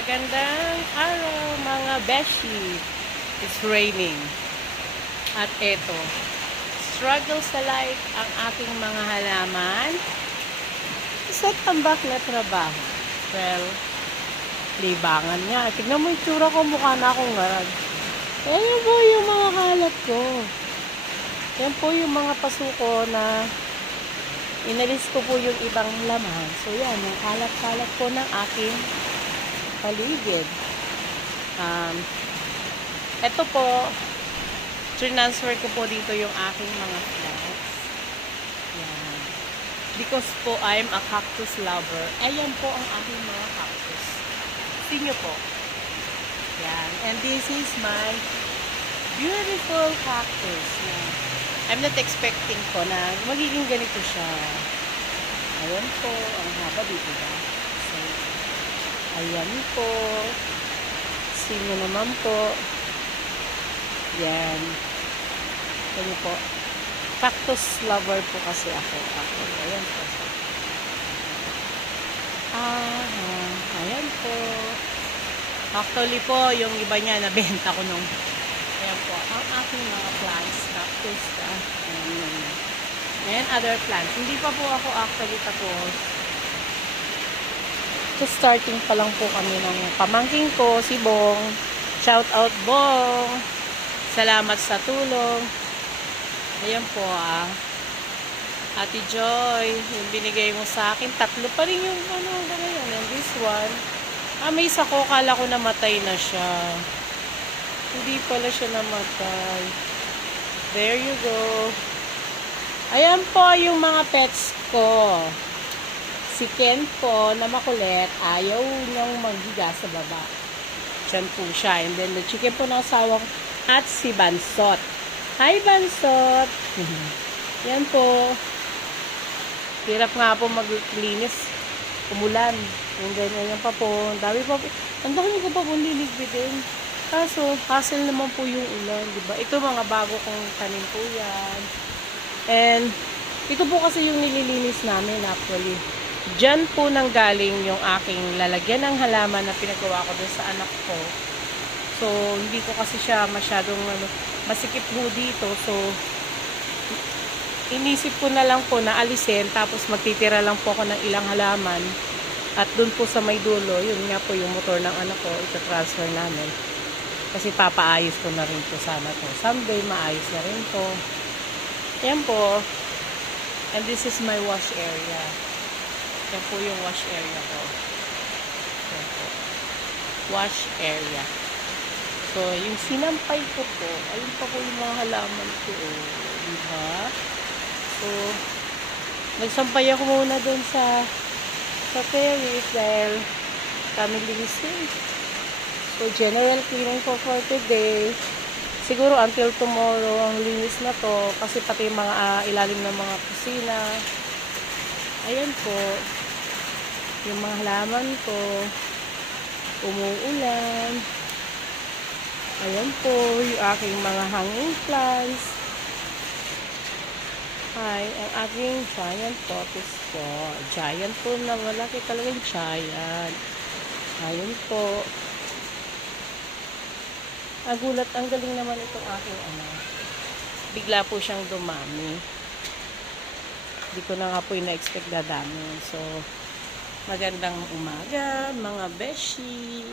Magandang araw mga beshi. It's raining. At eto, struggle sa life ang aking mga halaman sa tambak na trabaho. Well, libangan nga. Tignan mo yung tsura ko, mukha na akong ngarag. Ayan po yung mga kalat ko. Yan po yung mga pasuko na inalis ko po yung ibang laman. So yan, yung kalat-kalat po ng aking paligid. Ito po, transfer ko po dito yung aking mga plants. Yan. Because po, I'm a cactus lover. Ayan po ang aking mga cactus. See nyo po. Yan. And this is my beautiful cactus. Yan. I'm not expecting po na magiging ganito siya. Ayan po. Ang haba dito ba? So, ayan po. See nyo naman po. Yan. Ayan po. Cactus lover po kasi ako. Ayan po. Ayan po. Actually po, yung iba niya, nabenta ko nung. Ayan po. Ang aking mga plants. Cactus. Ayan, other plants. Hindi pa po ako actually tapos. So, starting pa lang po kami ng pamangking ko, si Bong. Shout out, Bong. Salamat sa tulong. Ayan po Ate Joy, yung binigay mo sa akin, tatlo pa rin yung ngayon. And this one, may isa ko, kala ko namatay na siya. Hindi pala siya namatay. There you go. Ayan po yung mga pets ko. Si Ken po, na makulit, ayaw niyang maghiga sa baba. Diyan po siya. And then the chicken po ng asawang at si Bansot. Hi, Bansot! Yan po. Hirap nga po maglinis. Umulan. And then, ayan pa po. Ang dami pa po. Ang dami ko pa po liligpitin. Kaso, hassle naman po yung ulan. Diba? Ito mga bago kong tanim po yan. And, ito po kasi yung nililinis namin actually. Diyan po nanggaling yung aking lalagyan ng halaman na pinagawa ko dun sa anak ko. So, hindi ko kasi siya masyadong masikip po dito. So, inisip ko na lang po na alisin. Tapos, magtitira lang po ako ng ilang halaman. At dun po sa may dulo, yun nga po yung motor ng anak ko. Ito-transfer namin. Kasi papaayos ko na rin po sana to. Someday, maayos na rin po. Yan po. And this is my wash area. Yan po yung wash area ko. Yan po. Wash area. So, yung sinampay ko po, ayun pa po yung mga halaman ko. Diba? So, nagsampay ako muna dun sa terrace dahil kami linisin. So, general cleaning for today. Siguro until tomorrow ang linis na to. Kasi pati yung mga ilalim ng mga kusina. Ayan po. Yung mga halaman ko. Umuulan. Ayan po. Yung aking mga hanging plants. Hi. Ang aking giant pothos po. Giant po na malaki talagang giant. Ayan po. Nagulat, ang galing naman itong aking bigla po siyang dumami. Hindi ko na nga po ina-expect dadami. So, magandang umaga, mga beshi.